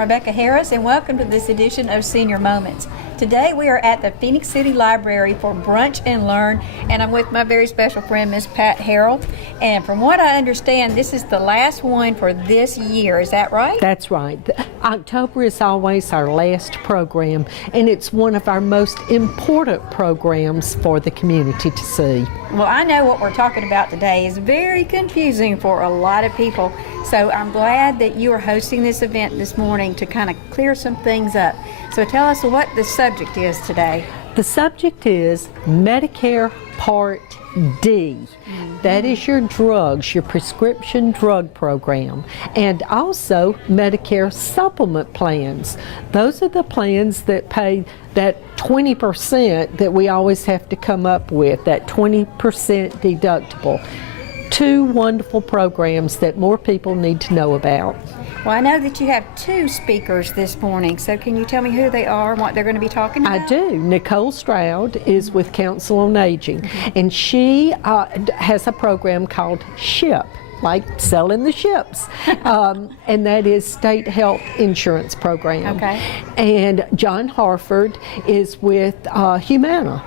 Rebecca Harris, and welcome to this edition of Senior Moments. Today we are at the Phoenix City Library for Brunch and Learn, and I'm with my very special friend, Miss Pat Harrell. And from what I understand, this is the last one for this year. Is that right? That's right. October is always our last program, and it's one of our most important programs for the community to see. Well, I know what we're talking about today is very confusing for a lot of people, so I'm glad that you are hosting this event this morning to kind of clear some things up. So tell us what the subject is today. The subject is Medicare Part D. That is your drugs, your prescription drug program, and also Medicare supplement plans. Those are the plans that pay that 20% that we always have to come up with, that 20% deductible. Two wonderful programs that more people need to know about. Well, I know that you have two speakers this morning, so can you tell me who they are and what they're going to be talking about? I do. Nicole Stroud is with Council on Aging, and she has a program called SHIP, like selling the ships, and that is State Health Insurance Program. Okay. And John Harford is with Humana,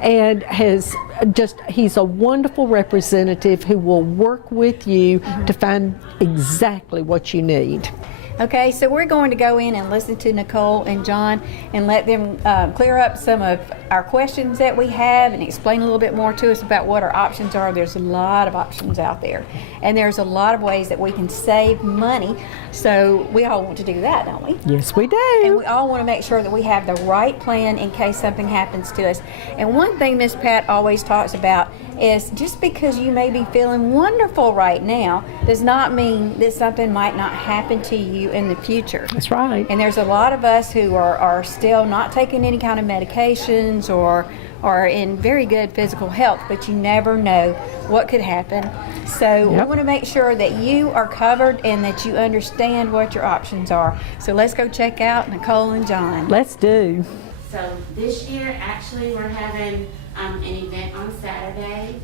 and he's a wonderful representative who will work with you to find exactly what you need. Okay, so we're going to go in and listen to Nicole and John and let them clear up some of our questions that we have and explain a little bit more to us about what our options are. There's a lot of options out there, and there's a lot of ways that we can save money, so we all want to do that, don't we? Yes, we do. And we all want to make sure that we have the right plan in case something happens to us. And one thing Miss Pat always talks about is just because you may be feeling wonderful right now does not mean that something might not happen to you in the future. That's right. And there's a lot of us who are still not taking any kind of medications or are in very good physical health, but you never know what could happen. So we want to make sure that you are covered and that you understand what your options are. So let's go check out Nicole and John. Let's do. So this year, actually, we're having an event on Saturday.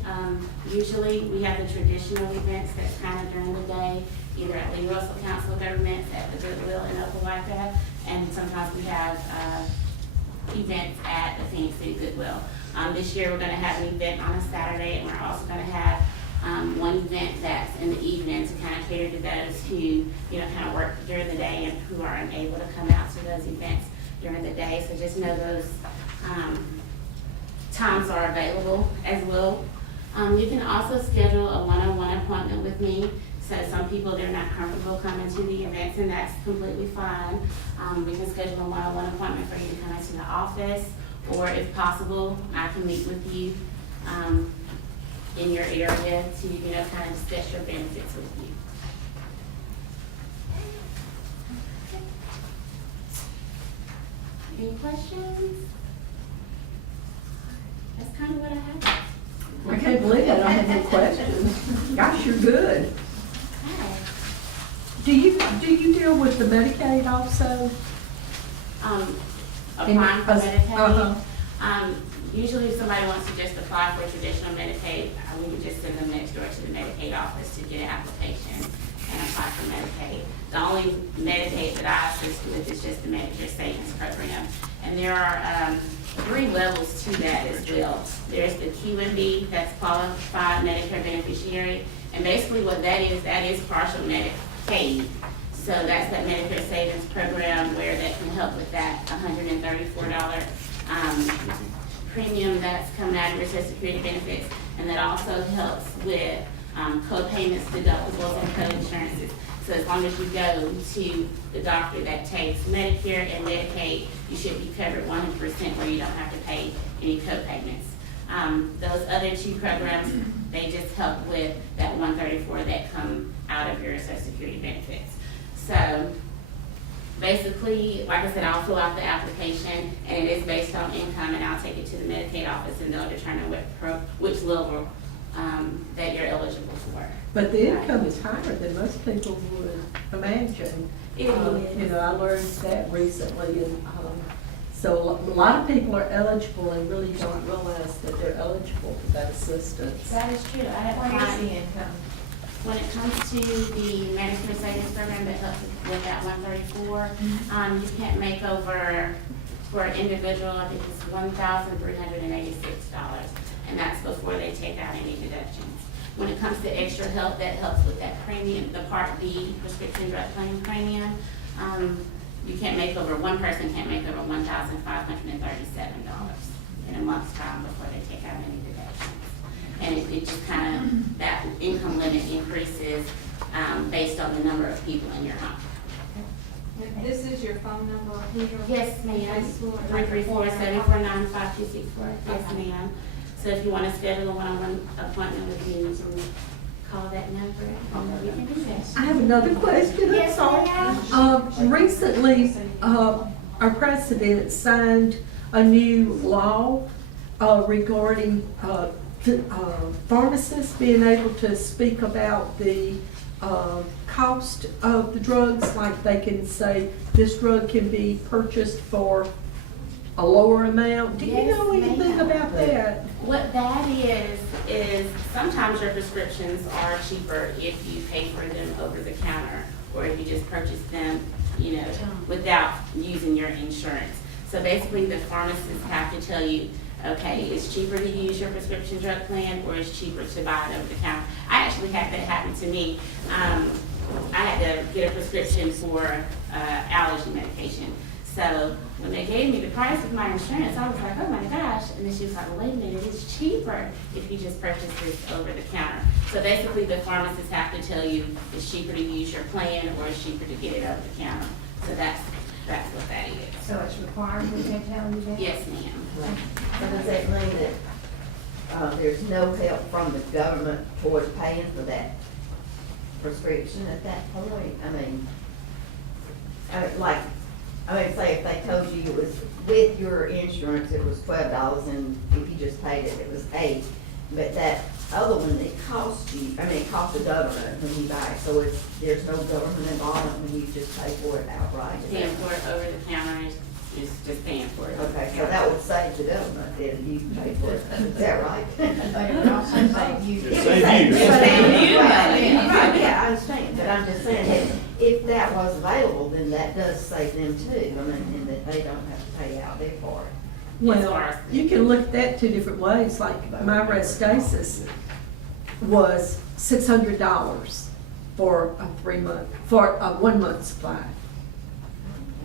Usually we have the traditional events that's kind of during the day, either at Lee Russell Council of Governments, at the Goodwill in Opelika, and sometimes we have events at the Phoenix City Goodwill. This year we're going to have an event on a Saturday, and we're also going to have one event that's in the evening to kind of cater to those who, kind of work during the day and who are unable to come out to those events during the day. So just know those times are available as well. You can also schedule a one-on-one appointment with me. So some people, they're not comfortable coming to the events, and that's completely fine. We can schedule a one-on-one appointment for you to come into the office, or if possible, I can meet with you in your area to, kind of discuss your benefits with you. Any questions? That's kind of what I have. I can't believe I don't have any questions. Gosh, you're good. Okay. Do you deal with the Medicaid also? Applying for Medicaid. Uh-huh. Usually if somebody wants to just apply for traditional Medicaid, we would just send them next door to the Medicaid office to get an application and apply for Medicaid. The only Medicaid that I assist with is just the Medicare Savings Program. And there are 3 levels to that as well. There's the QMB, that's Qualified Medicare Beneficiary. And basically what that is partial Medicaid. So that's that Medicare Savings Program where that can help with that $134 premium that's coming out of your Social Security benefits. And that also helps with co-payments, deductibles, and co-insurances. So as long as you go to the doctor that takes Medicare and Medicaid, you should be covered 100% where you don't have to pay any co-payments. Those other 2 programs, they just help with that $134 that come out of your Social Security benefits. So basically, like I said, I'll fill out the application, and it is based on income, and I'll take it to the Medicaid office, and they'll determine which level that you're eligible for. But the income is higher than most people would imagine. It is. I learned that recently, and so a lot of people are eligible and really don't realize that they're eligible for that assistance. That is true. I have What is clients. the income? When it comes to the Medicare Savings Program that helps with that 134, you can't make over, for an individual, I think it's $1,386, and that's before they take out any deductions. When it comes to extra help, that helps with that premium, the Part B prescription drug claim premium. You can't make over, one person can't make over $1,537 in a month's time before they take out any deductions. And it just kind of, that income limit increases based on the number of people in your home. This is your phone number here? Yes, ma'am. 334-749-5264. Yes, ma'am. So if you want to schedule a one-on-one appointment with me, you can call that number and we can do that. I have another question. I'm Yes, sorry. ma'am. Recently, our president signed a new law regarding pharmacists being able to speak about the cost of the drugs. Like they can say this drug can be purchased for a lower amount. Do you Yes, know anything ma'am. about that? What that is sometimes your prescriptions are cheaper if you pay for them over the counter or if you just purchase them, without using your insurance. So basically the pharmacists have to tell you, okay, it's cheaper to use your prescription drug plan or it's cheaper to buy it over the counter. I actually had that happen to me. I had to get a prescription for allergy medication. So when they gave me the price of my insurance, I was like, oh my gosh. And then she was like, well, wait a minute, it's cheaper if you just purchase this over the counter. So basically the pharmacists have to tell you it's cheaper to use your plan or it's cheaper to get it over the counter. So that's what that is. So it's required we can tell you that? Yes, ma'am. So does that mean that there's no help from the government towards paying for that prescription at that point? Say if they told you it was with your insurance, it was $12, and if you just paid it, it was $8. But that other one, it costs you, it costs the government when you buy it, so there's no government involvement when you just pay for it outright. Paying for it over the counter is just paying for it. Okay, so that would save the government if you pay for it, is that right? But it would also save you. It Save you. Save you money. Right, yeah, I understand, but I'm just saying that if that was available, then that does save them too, and that they don't have to pay out their part. Well, you can look at that two different ways. Like my Restasis was $600 for a 1 month supply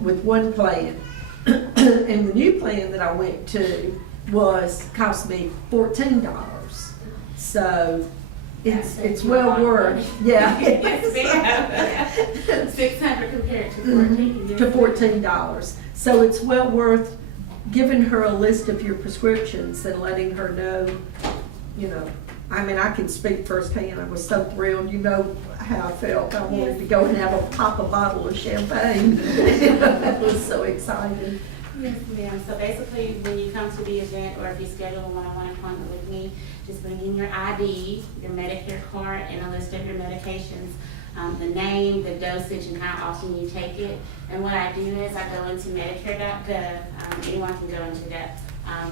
with one plan. And the new plan that I went to cost me $14. So it's well worth, yeah. Yes, ma'am. 600 compared to 14. To $14. So it's well worth giving her a list of your prescriptions and letting her know, I can speak firsthand. I was so thrilled, how I felt. I wanted to go and pop a bottle of champagne. It was so exciting. Yes, ma'am. So basically, when you come to the event or if you schedule a one-on-one appointment with me, just bring in your ID, your Medicare card, and a list of your medications, the name, the dosage, and how often you take it. And what I do is I go into Medicare.gov. Anyone can go into that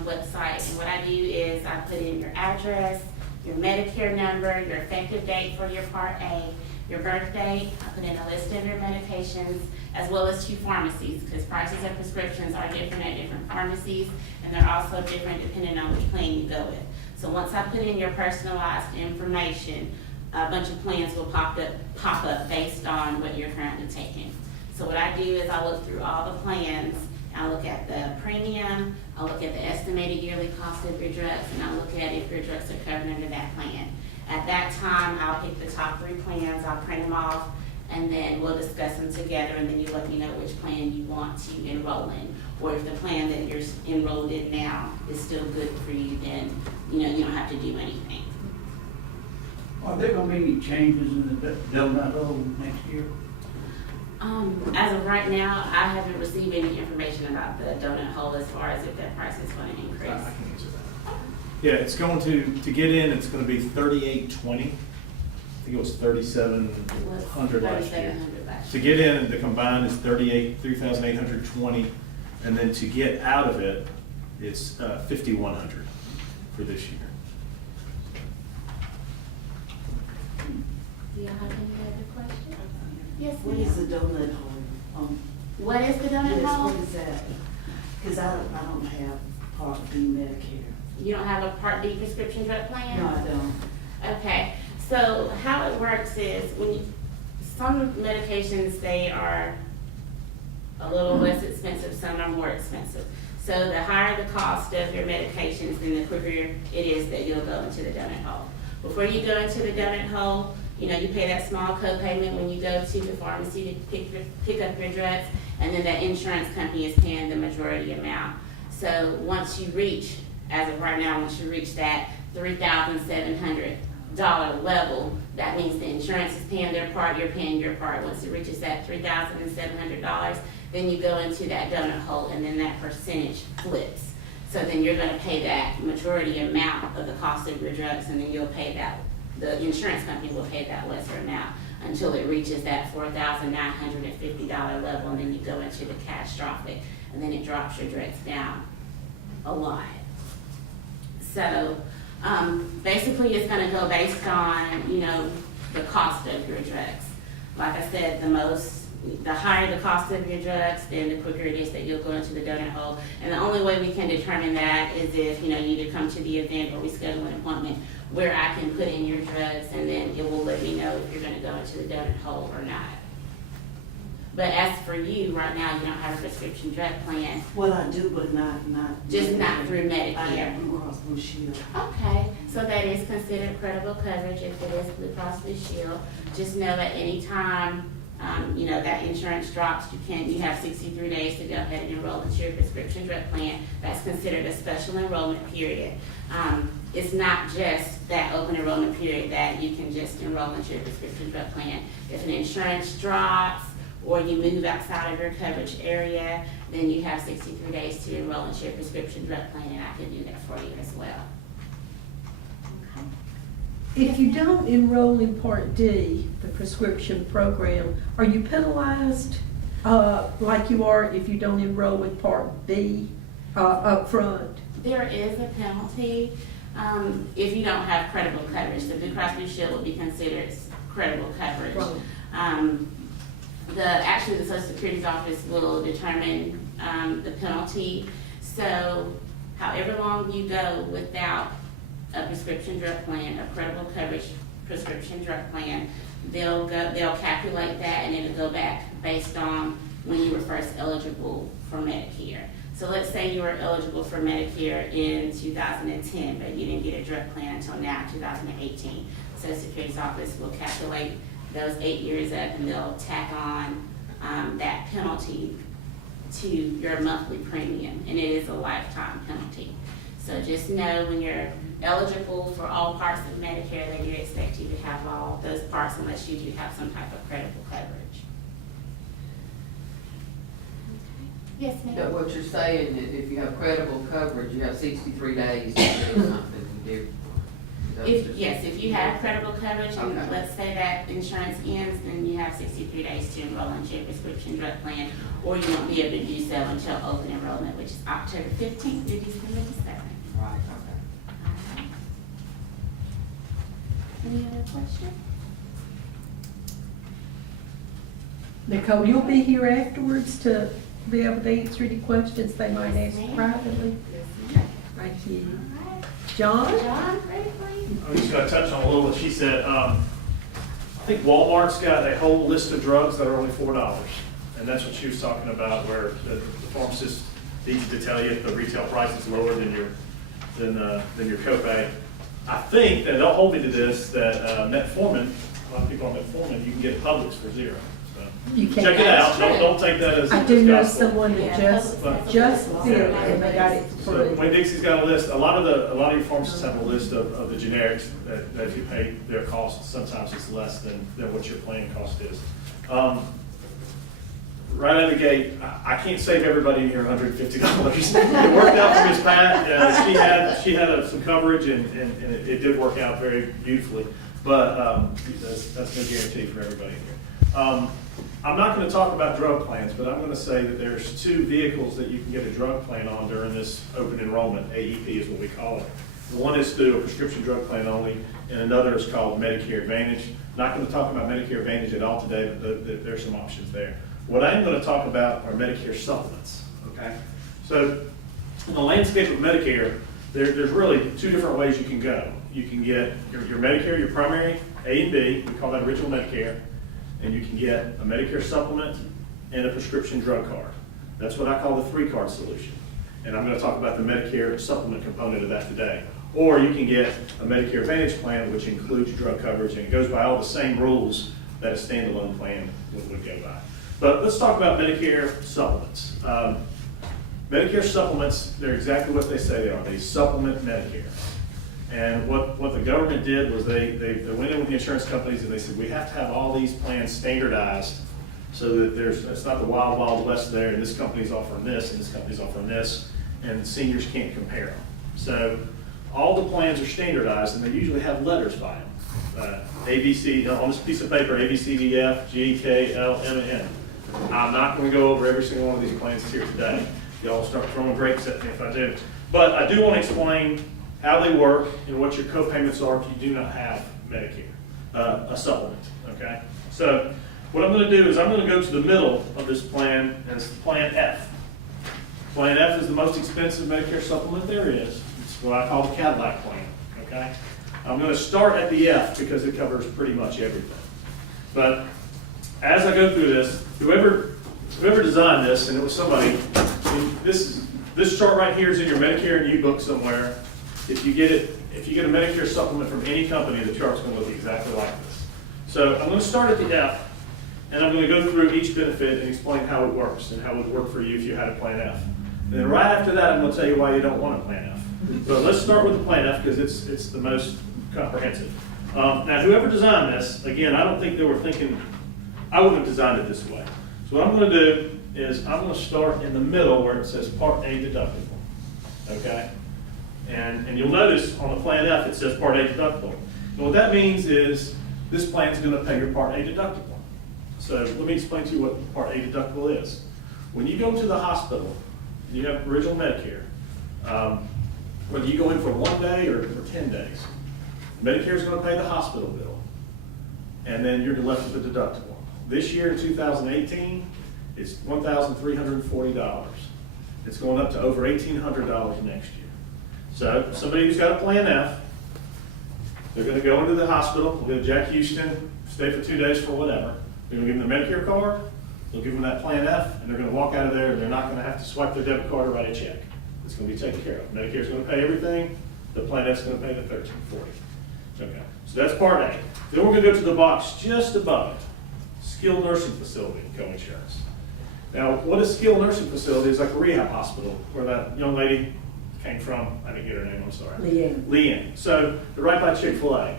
website. And what I do is I put in your address, your Medicare number, your effective date for your Part A, your birth date. I put in a list of your medications, as well as 2 pharmacies, because prices of prescriptions are different at different pharmacies, and they're also different depending on which plan you go with. So once I put in your personalized information, a bunch of plans will pop up based on what you're currently taking. So what I do is I look through all the plans, I look at the premium, I look at the estimated yearly cost of your drugs, and I look at if your drugs are covered under that plan. At that time, I'll pick the top 3 plans, I'll print them off, and then we'll discuss them together, and then you let me know which plan you want to enroll in. Or if the plan that you're enrolled in now is still good for you, then you don't have to do anything. Are there gonna be any changes in the donut hole next year? As of right now, I haven't received any information about the donut hole as far as if that price is going to I increase. can answer that. Yeah, it's going to get in, it's going to be $38.20. I think it was $3,700 last year. $3,700 last To year. get in, the combined is $3,820, and then to get out of it, it's $5,100 for this year. Do y'all have any other questions? Yes, What is the donut hole? What is the donut Yes, hole? what is that? Because I don't have Part B Medicare. You don't have a Part D prescription drug plan? No, I don't. Okay, so how it works is some medications, they are a little less expensive, some are more expensive. So the higher the cost of your medications, then the quicker it is that you'll go into the donut hole. Before you go into the donut hole, you pay that small co-payment when you go to the pharmacy to pick up your drugs, and then that insurance company is paying the majority amount. So once you reach, as of right now, once you reach that $3,700 level, that means the insurance is paying their part, you're paying your part. Once it reaches that $3,700, then you go into that donut hole, and then that percentage flips. So then you're gonna pay that majority amount of the cost of your drugs, and then you'll pay that, the insurance company will pay that lesser amount until it reaches that $4,950 level, and then you go into the catastrophic, and then it drops your drugs down a lot. So, basically it's gonna go based on, the cost of your drugs. Like I said, the higher the cost of your drugs, then the quicker it is that you'll go into the donut hole. And the only way we can determine that is if, you either come to the event or we schedule an appointment where I can put in your drugs, and then it will let me know if you're gonna go into the donut hole or not. But as for you, right now, you don't have a prescription drug plan, Well, I do, but not. just not through I Medicare. have Blue Cross Blue Shield. Okay, so that is considered credible coverage if it is Blue Cross Blue Shield. Just know that anytime, that insurance drops, you have 63 days to go ahead and enroll into your prescription drug plan. That's considered a special enrollment period. It's not just that open enrollment period that you can just enroll into your prescription drug plan. If an insurance drops, or you move outside of your coverage area, then you have 63 days to enroll into your prescription drug plan, and I can do that for you as well. If you don't enroll in Part D, the prescription program, are you penalized like you are if you don't enroll with Part B up front? There is a penalty if you don't have credible coverage. The Blue Cross Blue Shield will be considered credible coverage. Right. Actually, the Social Security's office will determine the penalty. So however long you go without a prescription drug plan, a credible coverage prescription drug plan, they'll calculate that, and it'll go back based on when you were first eligible for Medicare. So let's say you were eligible for Medicare in 2010, but you didn't get a drug plan until now, 2018. Social Security's office will calculate those 8 years up, and they'll tack on that penalty to your monthly premium, and it is a lifetime penalty. So just know when you're eligible for all parts of Medicare that you expect you to have all those parts unless you do have some type of credible coverage. Yes, ma'am? But what you're saying is if you have credible coverage, you have 63 days to do something different. If you have credible coverage, and Okay. let's say that insurance ends, then you have 63 days to enroll into your prescription drug plan, or you won't be able to do so until open enrollment, which is October 15th through December 7th. Right, okay. Any other questions? Nicole, you'll be here afterwards to be able to answer any questions they might ask Yes, ma'am. privately? Yes, ma'am. Thank you. All right. John? John, ready for you? I'm just gonna touch on a little what she said. I think Walmart's got a whole list of drugs that are only $4. And that's what she was talking about, where the pharmacist needs to tell you if the retail price is lower than your copay. I think, that they'll hold me to this, that Metformin, a lot of people on Metformin, you can get Publix for $0. So You can check it out. ask. Don't take that as I do know gospel. someone that Yeah, just did it and they got it for So free. Winn-Dixie's got a list. A lot of your pharmacists have a list of the generics that if you pay their cost, sometimes it's less than what your plan cost is. Right out of the gate, I can't save everybody in here $150. It worked out for Miss Pat. She had some coverage, and it did work out very beautifully. But that's no guarantee for everybody in here. I'm not going to talk about drug plans, but I'm going to say that there's 2 vehicles that you can get a drug plan on during this open enrollment. AEP is what we call it. One is through a prescription drug plan only, and another is called Medicare Advantage. Not going to talk about Medicare Advantage at all today, but there's some options there. What I am going to talk about are Medicare supplements, okay? So in the landscape of Medicare, there's really two different ways you can go. You can get your Medicare, your primary A and B, we call that original Medicare, and you can get a Medicare supplement and a prescription drug card. That's what I call the 3-card solution. And I'm going to talk about the Medicare supplement component of that today. Or you can get a Medicare Advantage plan, which includes drug coverage, and it goes by all the same rules that a standalone plan would go by. But let's talk about Medicare supplements. Medicare supplements, they're exactly what they say they are. They supplement Medicare. And what the government did was they went in with the insurance companies and they said, we have to have all these plans standardized so that it's not the wild, wild west there, and this company's offering this, and this company's offering this, and seniors can't compare them. So all the plans are standardized, and they usually have letters by them. ABC, on this piece of paper, A, B, C, D, F, G, K, L, M, and N. I'm not going to go over every single one of these plans here today. Y'all start throwing grapes at me if I do. But I do want to explain how they work and what your co-payments are if you do not have Medicare, a supplement, okay? So what I'm going to do is I'm going to go to the middle of this plan, and it's Plan F. Plan F is the most expensive Medicare supplement there is. It's what I call the Cadillac plan, okay? I'm going to start at the F because it covers pretty much everything. But as I go through this, whoever designed this, and it was somebody, this chart right here is in your Medicare and U-book somewhere. If you get a Medicare supplement from any company, the chart's going to look exactly like this. So I'm going to start at the F, and I'm going to go through each benefit and explain how it works and how it would work for you if you had a Plan F. And then right after that, I'm going to tell you why you don't want a Plan F. But let's start with the Plan F because it's the most comprehensive. Now, whoever designed this, again, I don't think they were thinking, I wouldn't have designed it this way. So what I'm going to do is I'm going to start in the middle where it says Part A deductible, okay? And you'll notice on the Plan F, it says Part A deductible. And what that means is this plan is going to pay your Part A deductible. So let me explain to you what Part A deductible is. When you go to the hospital, you have original Medicare, whether you go in for 1 day or 10 days, Medicare is going to pay the hospital bill, and then you're left with a deductible. This year in 2018, it's $1,340. It's going up to over $1,800 next year. So somebody who's got a Plan F, they're going to go into the hospital, we'll go to Jack Houston, stay for 2 days for whatever. They're going to give them the Medicare card, they'll give them that Plan F, and they're going to walk out of there and they're not going to have to swipe their debit card or write a check. It's going to be taken care of. Medicare's going to pay everything, the Plan F's going to pay the $1,340. Okay, so that's Part A. Then we're going to go to the box just above it, skilled nursing facility coinsurance. Now, what a skilled nursing facility is like a rehab hospital where that young lady came from. I didn't get her name, I'm sorry. Leanne. So they're right by Chick-fil-A.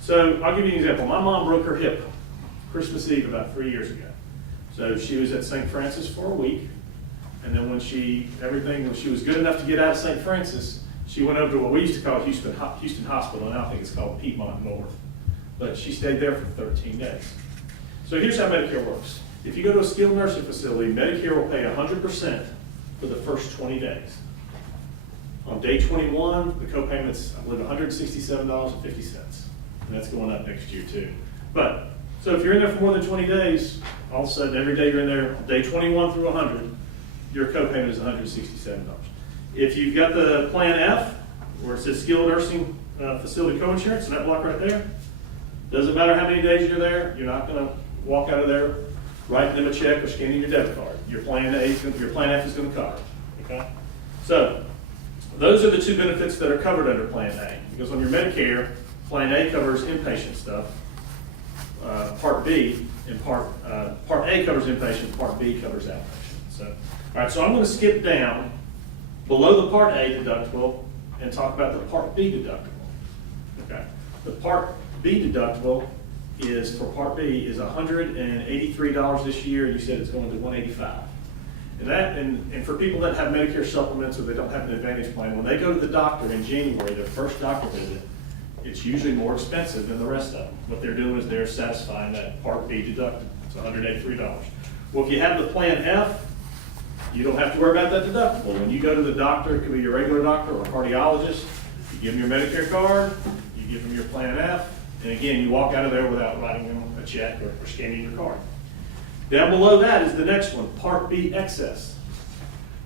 So I'll give you an example. My mom broke her hip Christmas Eve about 3 years ago. So she was at St. Francis for a week. And then when she was good enough to get out of St. Francis, she went over to what we used to call Houston Hospital, and now I think it's called Piedmont North. But she stayed there for 13 days. So here's how Medicare works. If you go to a skilled nursing facility, Medicare will pay 100% for the first 20 days. On day 21, the co-payment's, I believe, $167.50, and that's going up next year too. But, so if you're in there for more than 20 days, all of a sudden, every day you're in there, day 21 through 100, your co-payment is $167. If you've got the Plan F, where it says skilled nursing facility coinsurance, and that block right there, doesn't matter how many days you're there, you're not going to walk out of there writing them a check or scanning your debit card. Your Plan F is going to cover it. Okay? So those are the two benefits that are covered under Plan A. Because on your Medicare, Plan A covers inpatient stuff. Part B and Part A covers inpatient, Part B covers outpatient. So, all right, so I'm going to skip down below the Part A deductible and talk about the Part B deductible. Okay, the Part B deductible is for Part B is $183 this year, and you said it's going to $185. And for people that have Medicare supplements or they don't have an Advantage plan, when they go to the doctor in January, their first doctor visit, it's usually more expensive than the rest of them. What they're doing is they're satisfying that Part B deductible. It's $183. Well, if you have the Plan F, you don't have to worry about that deductible. When you go to the doctor, it could be your regular doctor or a cardiologist, You give them your Medicare card, you give them your Plan F, and again, you walk out of there without writing them a check or scanning your card. Down below that is the next one, Part B excess.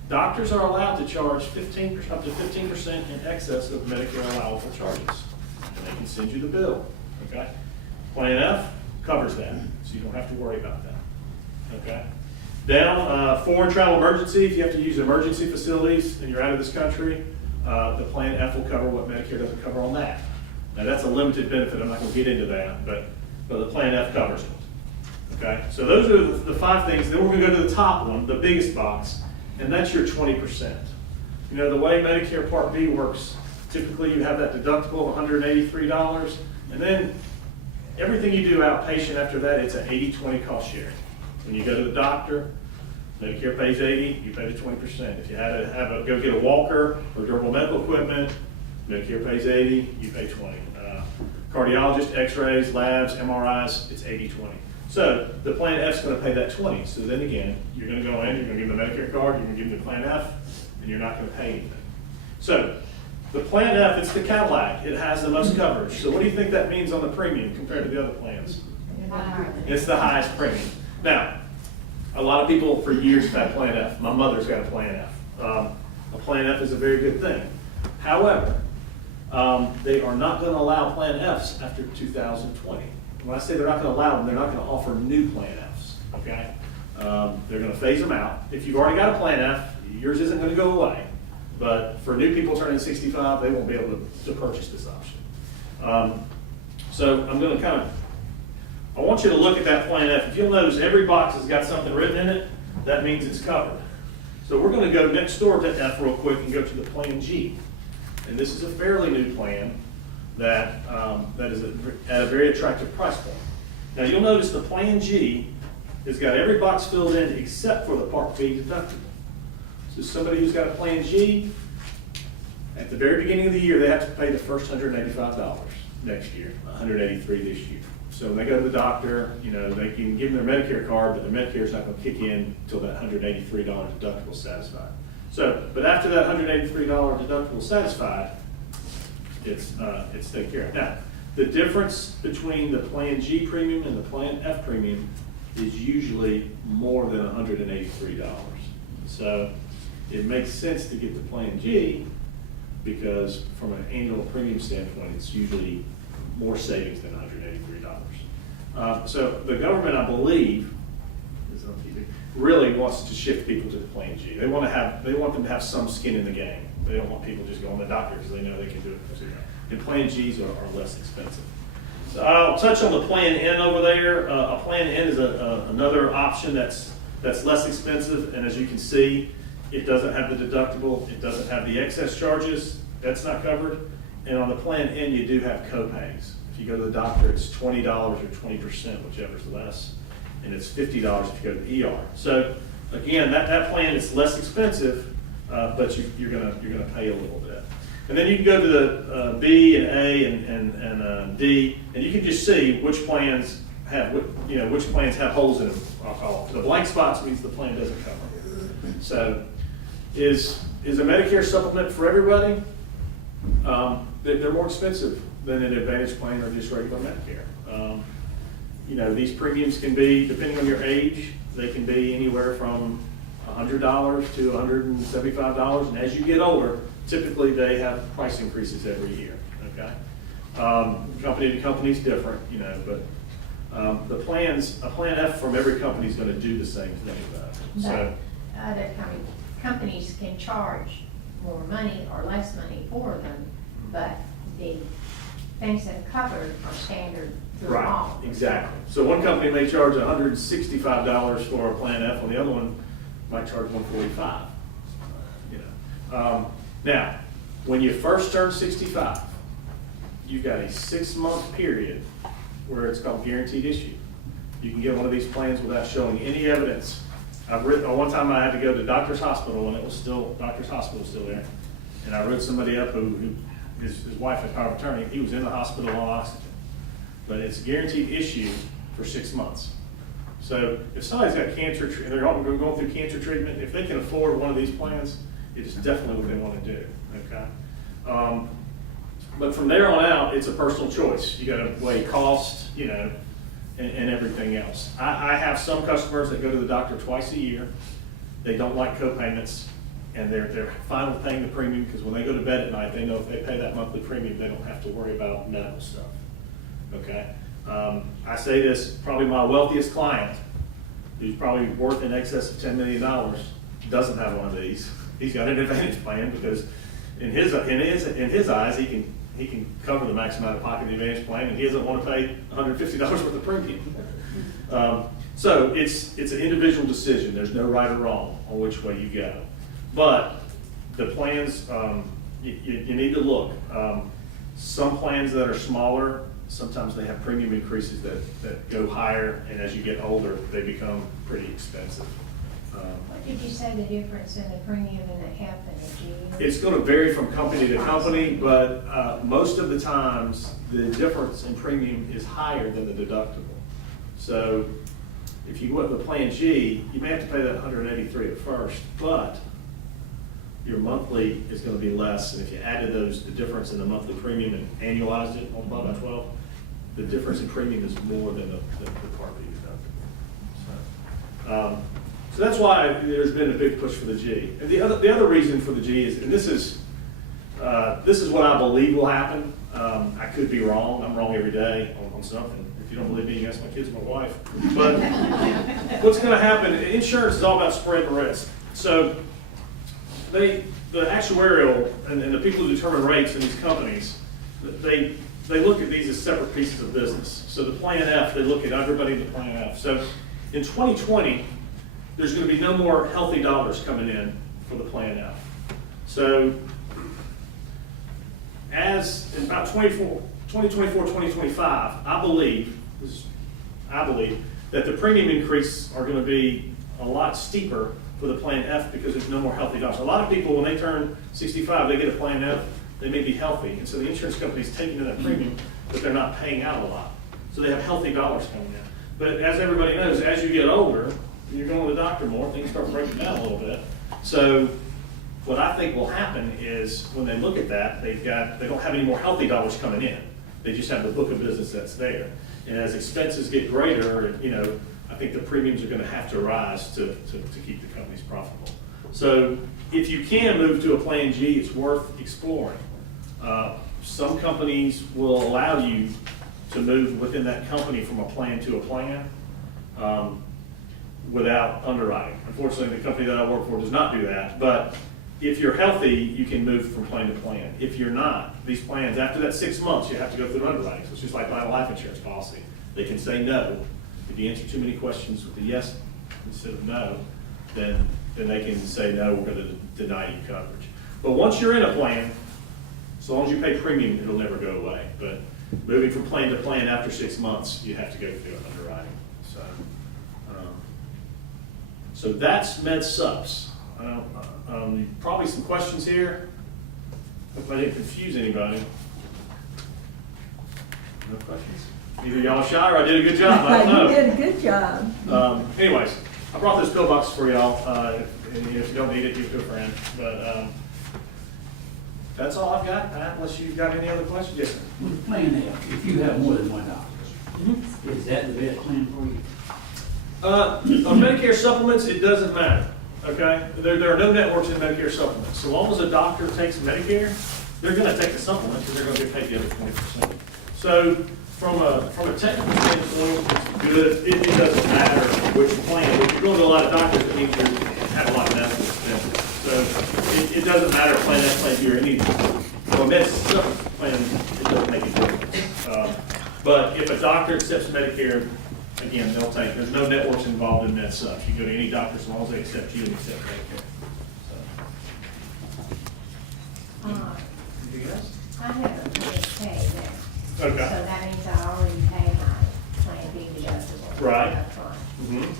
Doctors are allowed to charge up to 15% in excess of Medicare allowable charges. And they can send you the bill, okay? Plan F covers that, so you don't have to worry about that, okay? Down, foreign travel emergency, if you have to use emergency facilities and you're out of this country, the Plan F will cover what Medicare doesn't cover on that. Now that's a limited benefit, I'm not gonna get into that, but the Plan F covers it. Okay, so those are the 5 things. Then we're gonna go to the top one, the biggest box, and that's your 20%. You know, the way Medicare Part B works, typically you have that deductible of $183, and then everything you do outpatient after that, it's an 80-20 cost sharing. When you go to the doctor, Medicare pays 80, you pay the 20%. If you had to go get a walker or durable medical equipment, Medicare pays 80, you pay 20. Cardiologist, x-rays, labs, MRIs, it's 80-20. So the Plan F is going to pay that 20. So then again, you're going to go in, you're going to give them the Medicare card, you're going to give them the Plan F, and you're not going to pay anything. So the Plan F, it's the Cadillac. It has the most coverage. So what do you think that means on the premium compared to the other plans? It's the highest premium. Now, a lot of people for years have had Plan F. My mother's got a Plan F. A Plan F is a very good thing. However, they are not going to allow Plan Fs after 2020. When I say they're not going to allow them, they're not going to offer new Plan Fs, okay? They're going to phase them out. If you've already got a Plan F, yours isn't going to go away. But for new people turning 65, they won't be able to purchase this option. So I'm going to I want you to look at that Plan F. If you'll notice, every box has got something written in it. That means it's covered. So we're going to go next door to F real quick and go to the Plan G. And this is a fairly new plan that is at a very attractive price point. Now you'll notice the Plan G has got every box filled in except for the Part B deductible. So somebody who's got a Plan G, at the very beginning of the year, they have to pay the first $185 next year, $183 this year. So when they go to the doctor, you know, they can give them their Medicare card, but their Medicare is not going to kick in until that $183 deductible is satisfied. So, but after that $183 deductible is satisfied, it's taken care of. Now, the difference between the Plan G premium and the Plan F premium is usually more than $183. So it makes sense to get the Plan G because from an annual premium standpoint, it's usually more savings than $183. So the government, I believe, is on TV, really wants to shift people to the Plan G. They want them to have some skin in the game. They don't want people just going to the doctor because they know they can do it. And Plan Gs are less expensive. So I'll touch on the Plan N over there. A Plan N is another option that's less expensive, and as you can see, it doesn't have the deductible, it doesn't have the excess charges, that's not covered. And on the Plan N, you do have co-pays. If you go to the doctor, it's $20 or 20%, whichever's less, and it's $50 if you go to the ER. So again, that plan is less expensive, but you're gonna pay a little bit. And then you can go to the B and A and D, and you can just see which plans have holes in them. I'll call it. The blank spots means the plan doesn't cover. So is a Medicare supplement for everybody? They're more expensive than an Advantage plan or just regular Medicare. These premiums can be, depending on your age, they can be anywhere from $100 to $175, and as you get older, typically they have price increases every year. Okay, company to company is different, but a Plan F from every company is going to do the same thing. So other companies can charge more money or less money for them, but the things that are covered are standard through all. Right, exactly. So one company may charge $165 for a Plan F, and the other one might charge $145. Now, when you first turn 65, you've got a 6-month period where it's called guaranteed issue. You can get one of these plans without showing any evidence. One time I had to go to Doctor's Hospital when Doctor's Hospital was still there, and I wrote somebody up who his wife had power of attorney. He was in the hospital on oxygen, but it's a guaranteed issue for 6 months. So if somebody's got cancer, and they're going through cancer treatment, if they can afford one of these plans, it is definitely what they want to do. Okay. But from there on out, it's a personal choice. You gotta weigh cost, you know, and everything else. I have some customers that go to the doctor twice a year. They don't like co-payments, and they're fine with paying the premium, because when they go to bed at night, they know if they pay that monthly premium, they don't have to worry about medical stuff, okay? I say this, probably my wealthiest client, who's probably worth in excess of $10 million, doesn't have one of these. He's got an Advantage plan, because in his eyes, he can cover the maximum out of pocket of the Advantage plan, and he doesn't want to pay $150 worth of premium. So it's an individual decision. There's no right or wrong on which way you go. But the plans, you need to look. Some plans that are smaller, sometimes they have premium increases that go higher, and as you get older, they become pretty expensive. What did you say the difference in the premium and the F and the G? It's going to vary from company to company, but most of the times, the difference in premium is higher than the deductible. So if you go with the Plan G, you may have to pay that $183 at first, but your monthly is going to be less. And if you added the difference in the monthly premium and annualized it on 12 by 12, the difference in premium is more than the Part B deductible. So that's why there's been a big push for the G. And the other reason for the G is, and this is what I believe will happen. I could be wrong. I'm wrong every day on something. If you don't believe me, you can ask my kids and my wife. But what's going to happen? Insurance is all about spreading risk. So the actuarial and the people who determine rates in these companies, they look at these as separate pieces of business. So the Plan F, they look at everybody in the Plan F. So in 2020, there's going to be no more healthy dollars coming in for the Plan F. So as in about 2024, 2025, I believe that the premium increase are going to be a lot steeper for the Plan F, because there's no more healthy dollars. A lot of people, when they turn 65, they get a Plan F, they may be healthy. And so the insurance company's taking in that premium, but they're not paying out a lot. So they have healthy dollars coming in. But as everybody knows, as you get older, and you're going to the doctor more, things start breaking down a little bit. So what I think will happen is when they look at that, they don't have any more healthy dollars coming in. They just have the book of business that's there. And as expenses get greater, you know, I think the premiums are going to have to rise to keep the companies profitable. So if you can move to a Plan G, it's worth exploring. Some companies will allow you to move within that company from a plan to a plan without underwriting. Unfortunately, the company that I work for does not do that. But if you're healthy, you can move from plan to plan. If you're not, these plans, after that 6 months, you have to go through underwriting. So it's just like buying a life insurance policy. They can say no. If you answer too many questions with a yes instead of no, then they can say, no, we're going to deny you coverage. But once you're in a plan, as long as you pay premium, it'll never go away. But moving from plan to plan after 6 months, you have to go through underwriting. So that's med subs. Probably some questions here. Hope I didn't confuse anybody. No questions? Either y'all shy or I did a good job. I don't know. You did a good job. Anyways, I brought this pill box for y'all. If you don't need it, give it to a friend. But that's all I've got, Pat, unless you've got any other questions. Yes, sir. With Plan F, if you have more than one doctor, is that the best plan for you? On Medicare supplements, it doesn't matter, okay? There are no networks in Medicare supplements. So long as a doctor takes Medicare, they're going to take the supplement because they're going to get paid the other 20%. So from a technical standpoint, it's good. It doesn't matter which plan. If you're going to a lot of doctors, it means you have a lot of medical expenses. So it doesn't matter plan F, plan B, or any med supplement plan, it doesn't make a difference. But if a doctor accepts Medicare, again, they'll take, there's no networks involved in med subs. You go to any doctor as long as they accept you and accept Medicare. Anything else? I have a Plan K there. Okay. So that means I already pay my Plan B deductible. Right. up front. Mm-hmm.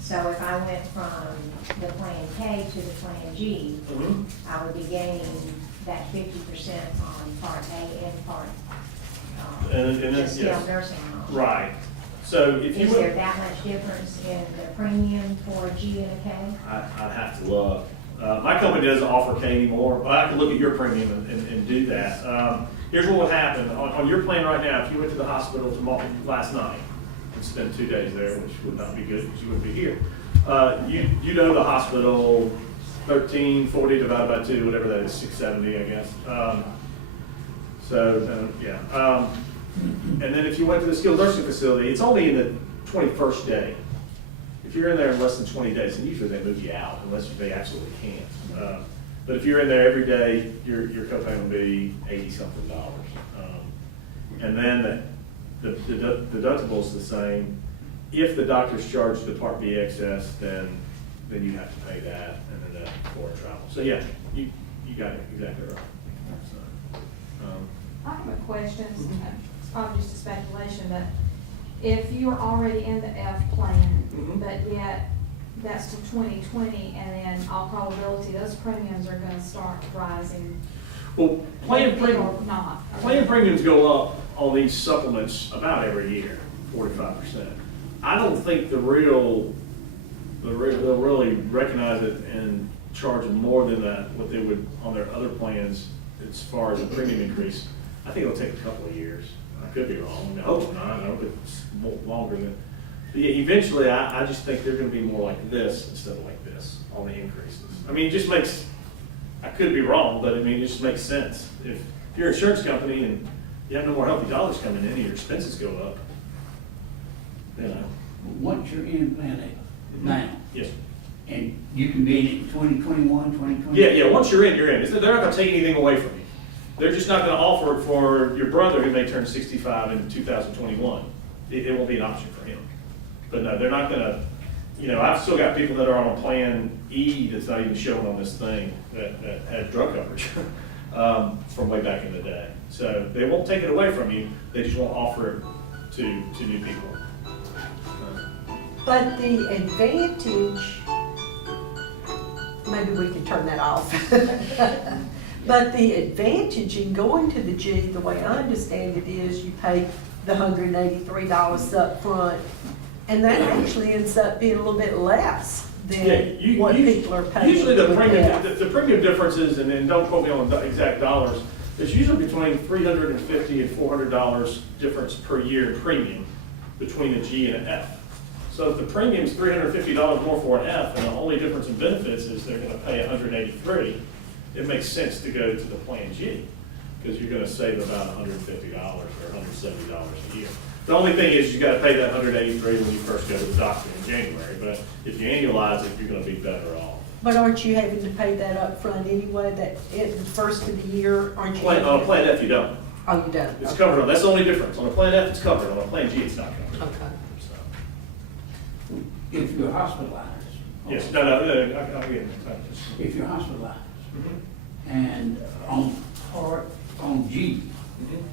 So if I went from the Plan K to the Plan G, Mm-hmm. I would be gaining that 50% on Part A and Part, And then, the skilled yes. nursing home. Right. So if you Is there would, that much difference in the premium for a G and a K? I'd have to look. My company doesn't offer K anymore, but I can look at your premium and do that. Here's what would happen. On your plan right now, if you went to the hospital tomorrow, last night, and spent 2 days there, which would not be good because you wouldn't be here, you know the hospital, 1340 divided by 2, whatever that is, 670, I guess. And then if you went to the skilled nursing facility, it's only in the 21st day. If you're in there in less than 20 days, and usually they move you out unless they absolutely can't. But if you're in there every day, your copay will be $80-something. And then the deductible's the same. If the doctor's charged the Part B excess, then you have to pay that and then for travel. So yeah, you got it exactly right. So, I have a question, it's probably just a speculation, but if you are already in the F plan, but yet that's to 2020, and then all probability, those premiums are gonna start rising. well, plan Or not. premiums go up on these supplements about every year, 45%. I don't think they'll really recognize it and charge more than that, what they would on their other plans as far as the premium increase. I think it'll take a couple of years. I could be wrong. I hope not. I hope it's longer than. But yeah, eventually, I just think they're going to be more like this instead of like this on the increases. I mean, it just makes. I could be wrong, but I mean, it just makes sense. If you're an insurance company and you have no more healthy dollars coming in, and your expenses go up. You know. Once you're in Plan A now, Yes. and you can be in it in 2021, 2022. Yeah. Once you're in, you're in. They're not going to take anything away from you. They're just not going to offer it for your brother who may turn 65 in 2021. It won't be an option for him. But no, they're not going to. You know, I've still got people that are on a Plan E that's not even showing on this thing that had drug coverage from way back in the day. So they won't take it away from you. They just won't offer it to new people. But the advantage, maybe we can turn that off. But the advantage in going to the G, the way I understand it is you pay the $183 up front, and that actually ends up being a little bit less than what people are paying. Usually the with premium, that. the premium differences, and then don't quote me on the exact dollars, it's usually between $350 and $400 difference per year in premium between a G and an F. So if the premium's $350 more for an F, and the only difference in benefits is they're gonna pay $183, it makes sense to go to the Plan G, because you're gonna save about $150 or $170 a year. The only thing is you gotta pay that $183 when you first go to the doctor in January, but if you annualize it, you're gonna be better off. But aren't you having to pay that up front anyway, that at the first of the year, aren't you? On a Plan F, you don't. Oh, you don't? It's Okay. covered on, that's the only difference. On a Plan F, it's covered. On a Plan G, it's not covered. Okay. So, If you're hospitalized. yes, no, I'll get it. If you're hospitalized, Mhm. and on G,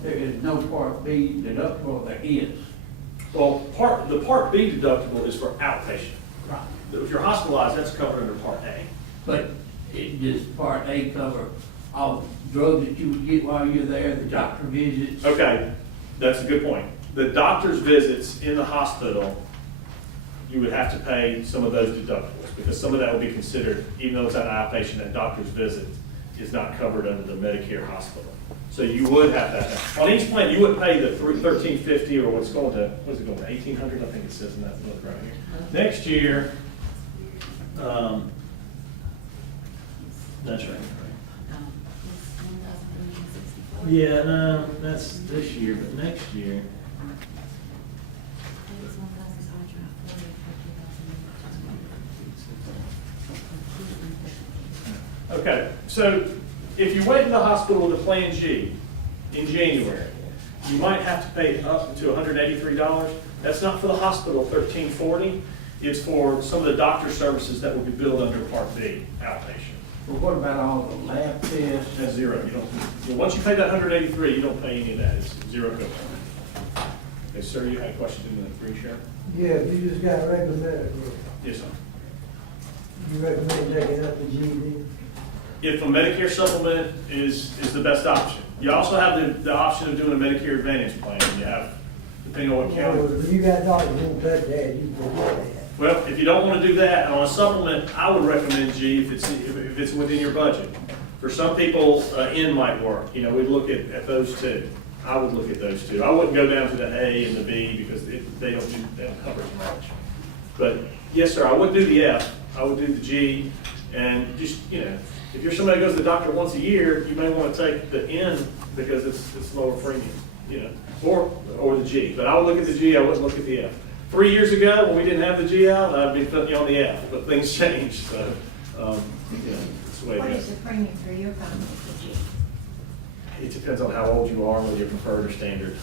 there is no Part B deductible, there is. Well, the Part B deductible is for outpatient. Right. If you're hospitalized, that's covered under Part A. But does Part A cover all drugs that you would get while you're there, the doctor visits? Okay, that's a good point. The doctor's visits in the hospital, you would have to pay some of those deductibles, because some of that will be considered, even though it's an outpatient, that doctor's visit is not covered under the Medicare hospital. So you would have that. On each plan, you wouldn't pay the $1,350 or what's it going to $1,800, I think it says in that book right here. Next year, that's right. Yeah, no, that's this year, but next year. Okay, so if you went to the hospital with a Plan G in January, you might have to pay up to $183. That's not for the hospital, $1,340. It's for some of the doctor services that will be billed under Part B, outpatient. But what about all the lab tests? That's zero. You don't. Once you pay that $183, you don't pay any of that. It's zero copay. Okay, sir, you had a question in the green shirt? Yeah, you just got regular medical. Yes, sir. You recommend taking up the GD? If a Medicare supplement is the best option. You also have the option of doing a Medicare Advantage plan. You have, depending on what county. If you got doctors who won't touch that, you can forget that. Well, if you don't want to do that, on a supplement, I would recommend G if if it's within your budget. For some people, N might work, you know, we'd look at those two. I would look at those two. I wouldn't go down to the A and the B because they don't cover as much. But yes, sir, I would do the F, I would do the G, and just, you know, if you're somebody who goes to the doctor once a year, you may want to take the N because it's lower premium, you know, or the G. But I would look at the G, I wouldn't look at the F. 3 years ago, when we didn't have the G out, I'd be putting you on the F, but things changed, so, you know, it's the way What it is is. the premium for your company for G? It depends on how old you are, whether you're preferred or standard.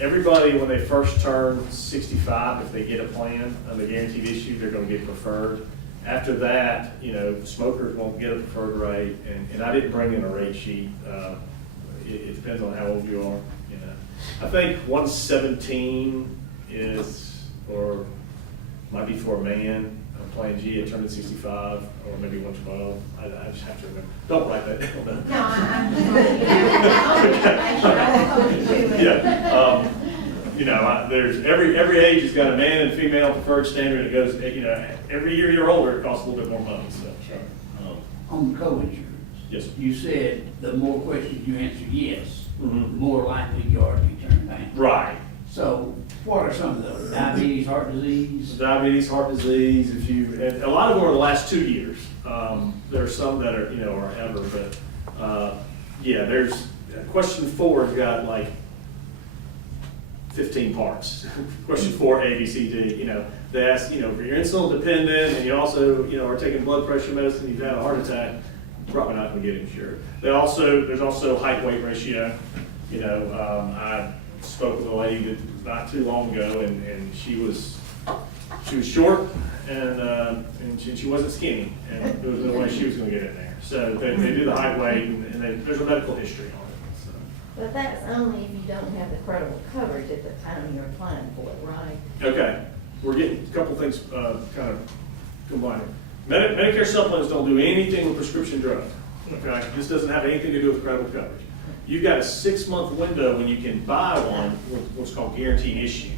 Everybody, when they first turn 65, if they get a plan, the guaranteed issue, they're going to get preferred. After that, you know, smokers won't get a preferred rate, and I didn't bring in a rate sheet. It depends on how old you are, you know. I think 117 is, or might be for a man, plan G at turning 65, or maybe 112. I just have to remember. Don't write that down. No, I'm Yeah, you know, there's every age has got a man and female preferred standard. It goes, you know, every year you're older, it costs a little bit more money. So, On the co-insurance. Yes. You said the more questions you answer yes, Mhm. the more likely you are to be turned down. Right. So what are some of those? Diabetes, heart disease? Diabetes, heart disease. And a lot of them are the last 2 years. There are some that are, you know, are ever, but yeah, there's question 4 has got like 15 parts. Question 4, A, B, C, D. You know, they ask, you know, if you're insulin dependent and you also, you know, are taking blood pressure medicine, you've had a heart attack, probably not going to get insured. There's also height weight ratio. You know, I spoke with a lady that not too long ago, and she was short and she wasn't skinny, and there was no way she was going to get in there. So they do the height weight, and there's a medical history on it. So. But that's only if you don't have the credible coverage at the time you're applying for it, right? Okay, we're getting a couple things kind of combined. Medicare supplements don't do anything with prescription drugs. Okay, this doesn't have anything to do with credible coverage. You've got a 6-month window when you can buy one with what's called guaranteed issue.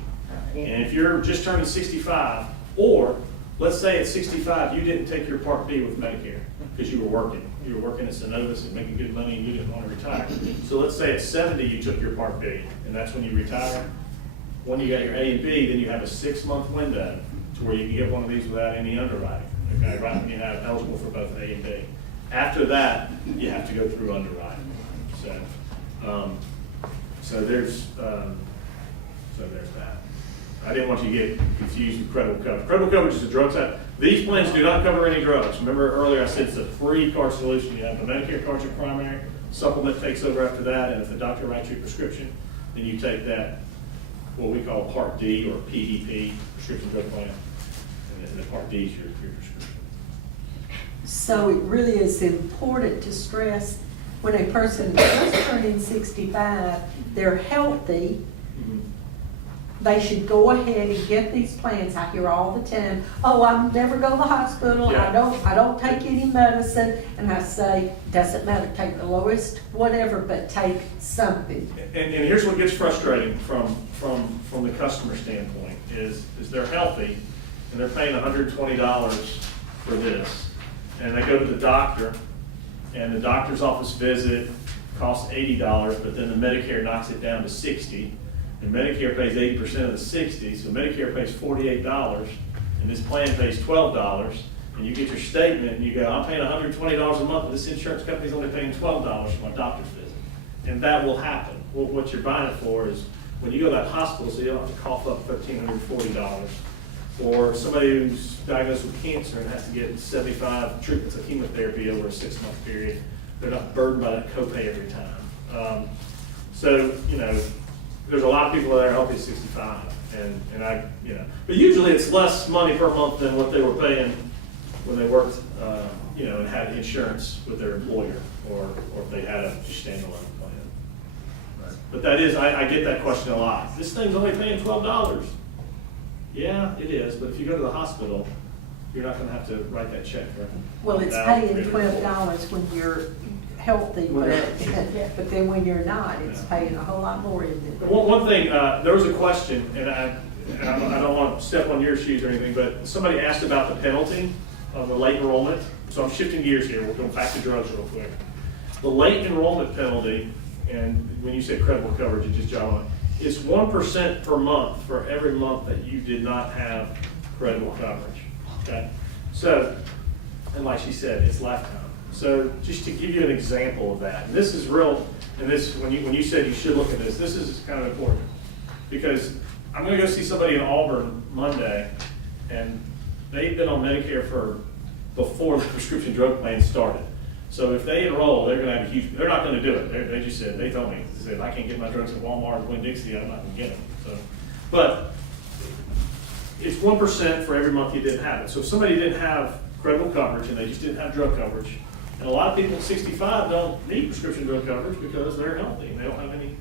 And if you're just turning 65, or let's say at 65 you didn't take your Part B with Medicare because you were working. You were working at Synovus and making good money and you didn't want to retire. So let's say at 70 you took your Part B, and that's when you retire. When you got your A and B, then you have a 6-month window to where you can get one of these without any underwriting. Okay, right? You're not eligible for both A and B. After that, you have to go through underwriting. So there's that. I didn't want you to get confused with credible coverage. Credible coverage is a drug type. These plans do not cover any drugs. Remember earlier I said it's a free card solution. You have the Medicare card's your primary, supplement takes over after that, and if the doctor writes you a prescription, then you take that, what we call Part D or PDP, prescription drug plan, and the Part D is your prescription. So it really is important to stress when a person is turning 65, they're healthy, they should go ahead and get these plans. I hear all the time, oh, I never go to the hospital, Yeah. I don't take any medicine, and I say, doesn't matter, take the lowest, whatever, but take something. And here's what gets frustrating from the customer standpoint is they're healthy and they're paying $120 for this. And they go to the doctor and the doctor's office visit costs $80, but then the Medicare knocks it down to $60. And Medicare pays 80% of the $60, so Medicare pays $48, and this plan pays $12. And you get your statement and you go, I'm paying $120 a month, but this insurance company's only paying $12 for my doctor's visit. And that will happen. Well, what you're buying it for is when you go to that hospital, so you don't have to cough up $1,340. Or somebody who's diagnosed with cancer and has to get 75 treatments of chemotherapy over a 6-month period, they're not burdened by that copay every time. So, you know, there's a lot of people that are healthy at 65, and I, you know, but usually it's less money per month than what they were paying when they worked, you know, and had insurance with their employer, or if they had a standalone plan. Right. But that is, I get that question a lot. This thing's only paying $12. Yeah, it is, but if you go to the hospital, you're not gonna have to write that check for Well, it's paying $12 when you're healthy, but then when you're not, it's paying a whole lot more, isn't it? One thing, there was a question, and I don't want to step on your shoes or anything, but somebody asked about the penalty of the late enrollment. so I'm shifting gears here, we're going back to drugs real quick. The late enrollment penalty, and when you say credible coverage, it just jog on, it's 1% per month for every month that you did not have credible coverage, okay? So, and like she said, it's lifetime. So just to give you an example of that, and this is real, and this, when you said you should look at this is kind of important. Because I'm gonna go see somebody in Auburn Monday, and they've been on Medicare before the prescription drug plan started. So if they enroll, they're gonna have a huge, they're not gonna do it. They just said, they told me, they said, I can't get my drugs at Walmart or Winn-Dixie, I'm not gonna get them. So, but it's 1% for every month you didn't have it. So if somebody didn't have credible coverage and they just didn't have drug coverage, and a lot of people at 65 don't need prescription drug coverage because they're healthy and they don't have any,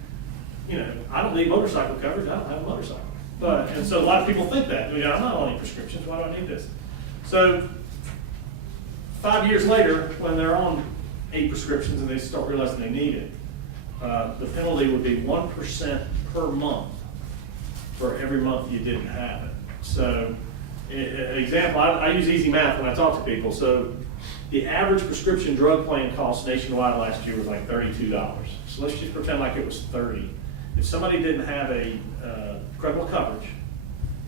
I don't need motorcycle coverage, I don't have a motorcycle. And so a lot of people think that, I'm not on any prescriptions, why do I need this? So 5 years later, when they're on 8 prescriptions and they start realizing they need it, the penalty would be 1% per month for every month you didn't have it. So, an example, I use easy math when I talk to people. So, the average prescription drug plan cost nationwide last year was like $32. So let's just pretend like it was 30. If somebody didn't have a credible coverage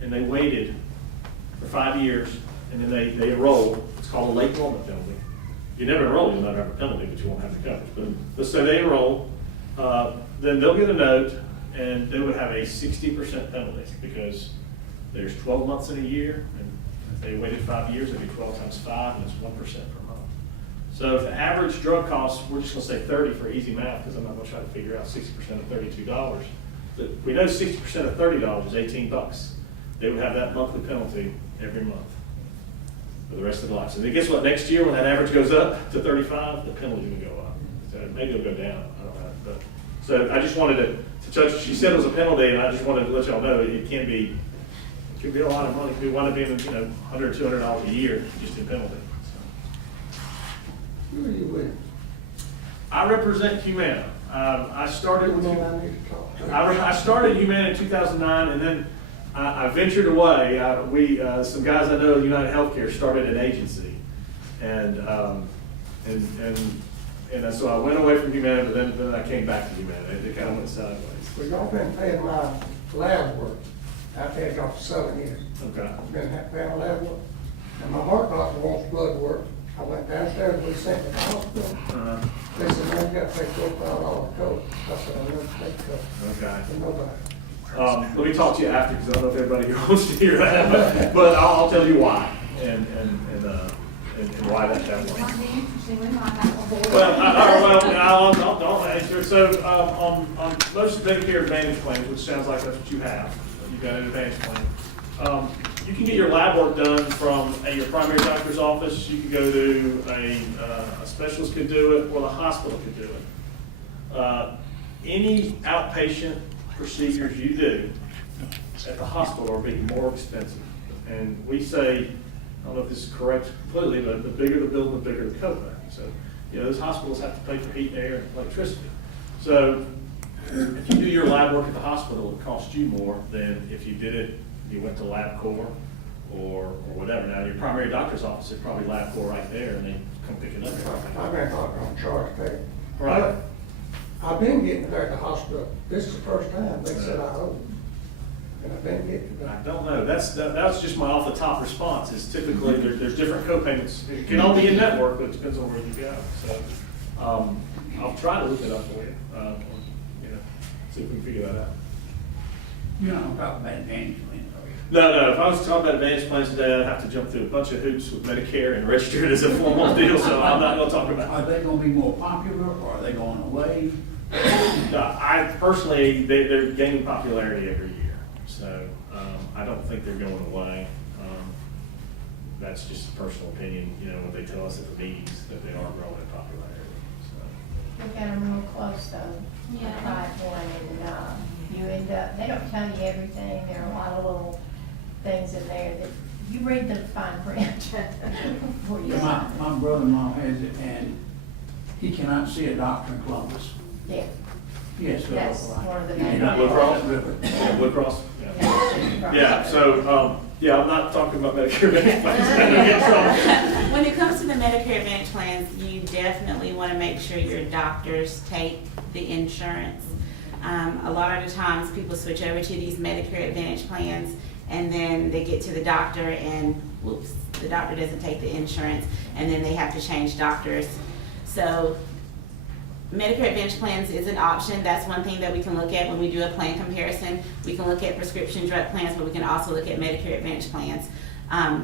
and they waited for 5 years and then they enrolled, it's called a late enrollment penalty. You never enroll, you'll never have a penalty, but you won't have the coverage. But let's say they enroll, then they'll get a note and they would have a 60% penalty because there's 12 months in a year, and if they waited 5 years, it'd be 12 times 5, and it's 1% per month. So if the average drug cost, we're just gonna say 30 for easy math, because I'm not gonna try to figure out 60% of $32. But we know 60% of $30 is $18. They would have that monthly penalty every month for the rest of their lives. And then guess what, next year when that average goes up to 35, the penalty's gonna go up. So maybe it'll go down, I don't know. But, so I just wanted to touch, she said it was a penalty, and I just wanted to let y'all know it can be a lot of money. It could wind up being, $100, $200 a year just in penalty. Who are you with? I represent Humana. I started with, I need to talk to. I started Humana in 2009, and then I ventured away. Some guys I know at United Healthcare started an agency, and so I went away from Humana, but then I came back to Humana. It kind of went sideways. Well, y'all been paying my lab work. I've had y'all for 7 years. Okay. Been paying lab work. And my heart doctor wants blood work. I went downstairs, we sent me to the hospital. They said, man, you gotta pay $45 code. I said, I'm gonna take the code. Okay. For nobody. Let me talk to you after, because I don't know if everybody here wants to hear that, but I'll tell you why and why that was. Might be interesting, we might have a board. I'll answer. So on most Medicare Advantage plans, which sounds like that's what you have, you've got an Advantage plan. You can get your lab work done from your primary doctor's office. You can go to a specialist could do it, or the hospital could do it. Any outpatient procedures you do at the hospital are being more expensive. And we say, I don't know if this is correct completely, but the bigger the bill, the bigger the copay. So, those hospitals have to pay for heat, air, and electricity. So if you do your lab work at the hospital, it costs you more than if you did it, you went to LabCorp or whatever. Now, your primary doctor's office is probably LabCorp right there, and they come pick it up. I'm not gonna charge pay. Right. I've been getting there at the hospital. This is the first time they said I owe. And I've been getting I there. don't know. That's just my off the top response. Is typically there's different co-payments. It can all be in network, but it depends on where you go. So I'll try to look it up for you. See if we can figure that out. You're not talking about Advantage plans, are you? No. If I was talking about Advantage plans today, I'd have to jump through a bunch of hoops with Medicare and register it as a formal deal. So I'm not going to talk about it. Are they gonna be more popular, or are they going away? I personally, they're gaining popularity every year. So I don't think they're going away. That's just a personal opinion. What they tell us at the meetings, that they are growing in popularity. So. Look at them real close though. Yeah. Try one and you end up, they don't tell you everything. There are a lot of little things in there that you read the fine print before you sign. My brother-in-law has it, and he cannot see a doctor in Columbus. Yeah. Yes, That's one of the main. Blue Cross? Yeah, Blue Cross? Yeah. Yeah, so Yeah, I'm not talking about Medicare Advantage plans. I'm gonna get in trouble. When it comes to the Medicare Advantage plans, you definitely want to make sure your doctors take the insurance. A lot of the times, people switch over to these Medicare Advantage plans, and then they get to the doctor and, whoops, the doctor doesn't take the insurance, and then they have to change doctors. So Medicare Advantage plans is an option. That's one thing that we can look at when we do a plan comparison. We can look at prescription drug plans, but we can also look at Medicare Advantage plans.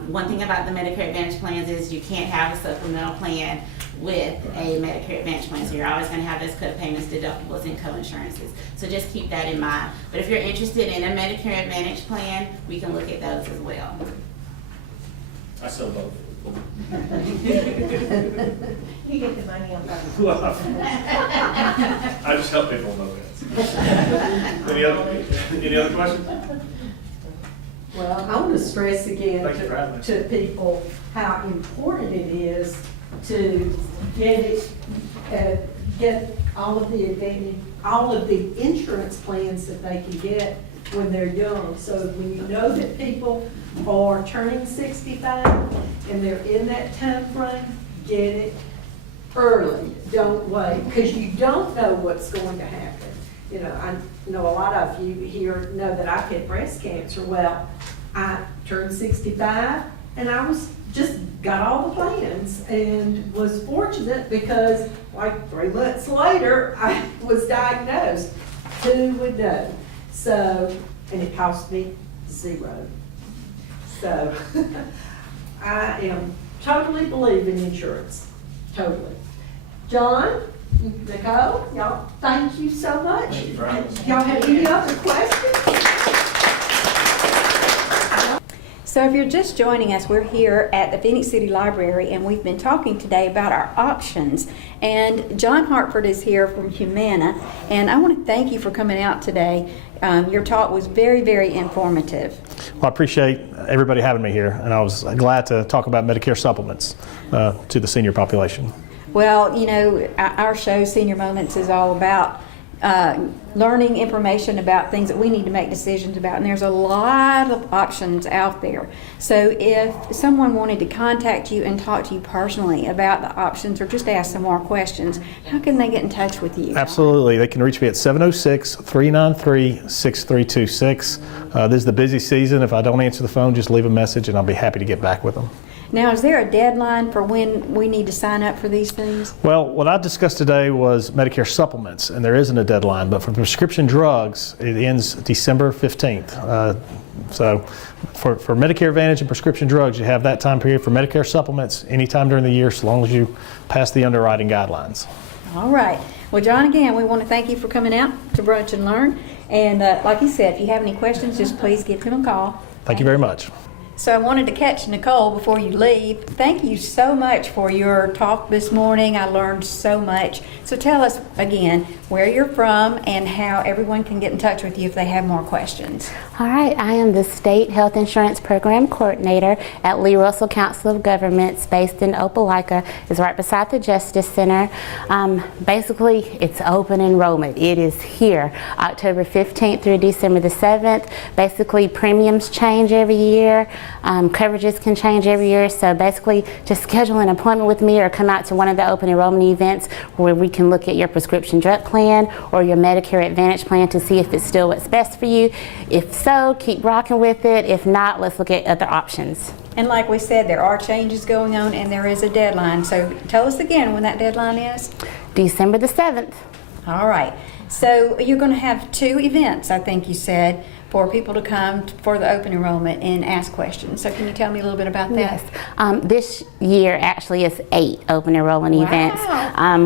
One thing about the Medicare Advantage plans is you can't have a supplemental plan with a Medicare Advantage plan. So you're always going to have those co-payments, deductibles, and co-insurances. So just keep that in mind. But if you're interested in a Medicare Advantage plan, we can look at those as well. I sell both. You get the money on both. I just help people know that. Any other questions? Well, I want to stress again Thank you for having me. to people how important it is to get all of the advantage, all of the insurance plans that they can get when they're young. So when you know that people are turning 65 and they're in that time frame, get it early. Don't wait, because you don't know what's going to happen. You know, I know a lot of you here know that I've had breast cancer. Well, I turned 65 and I just got all the plans and was fortunate because like 3 months later, I was diagnosed. Who would know? So, and it cost me $0. So, I am totally believe in insurance, totally. John, Nicole, y'all, thank you so much. Thank you for having us. Y'all have any other questions? So if you're just joining us, we're here at the Phoenix City Library, and we've been talking today about our options. And John Hartford is here from Humana, and I want to thank you for coming out today. Your talk was very, very informative. Well, I appreciate everybody having me here, and I was glad to talk about Medicare supplements to the senior population. Well, you know, our show, Senior Moments, is all about learning information about things that we need to make decisions about, and there's a lot of options out there. So if someone wanted to contact you and talk to you personally about the options or just ask some more questions, how can they get in touch with you? Absolutely. They can reach me at 706-393-6326. This is the busy season. If I don't answer the phone, just leave a message and I'll be happy to get back with them. Now, is there a deadline for when we need to sign up for these things? Well, what I discussed today was Medicare supplements, and there isn't a deadline, but for prescription drugs, it ends December 15th. So for Medicare Advantage and prescription drugs, you have that time period. For Medicare supplements, anytime during the year, so long as you pass the underwriting guidelines. All right. Well, John, again, we want to thank you for coming out to Brunch and Learn. And like you said, if you have any questions, just please give him a call. Thank you very much. So I wanted to catch Nicole before you leave. Thank you so much for your talk this morning. I learned so much. So tell us again where you're from and how everyone can get in touch with you if they have more questions. All right, I am the State Health Insurance Program Coordinator at Lee Russell Council of Governments based in Opelika. It's right beside the Justice Center. Basically, it's open enrollment. It is here, October 15th through December the 7th. Basically, premiums change every year. Coverages can change every year, so basically just schedule an appointment with me or come out to one of the open enrollment events where we can look at your prescription drug plan or your Medicare Advantage plan to see if it's still what's best for you. If so, keep rocking with it. If not, let's look at other options. And like we said, there are changes going on and there is a deadline. So tell us again when that deadline is. December the 7th. All right. So you're going to have 2 events, I think you said, for people to come for the open enrollment and ask questions. So can you tell me a little bit about that? Yes. This year actually is 8 open enrollment events.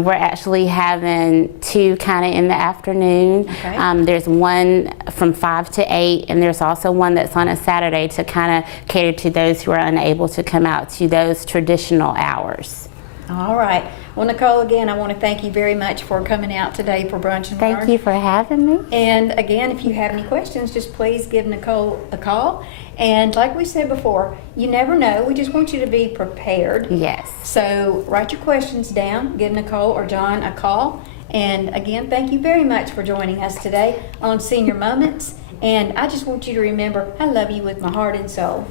We're actually having 2 kind of in the afternoon. Okay. There's one from 5 to 8, and there's also one that's on a Saturday to kind of cater to those who are unable to come out to those traditional hours. All right. Well, Nicole, again, I want to thank you very much for coming out today for Brunch and Learn. Thank you for having me. And again, if you have any questions, just please give Nicole a call. And like we said before, you never know. We just want you to be prepared. Yes. So write your questions down, give Nicole or John a call. And again, thank you very much for joining us today on Senior Moments. And I just want you to remember, I love you with my heart and soul.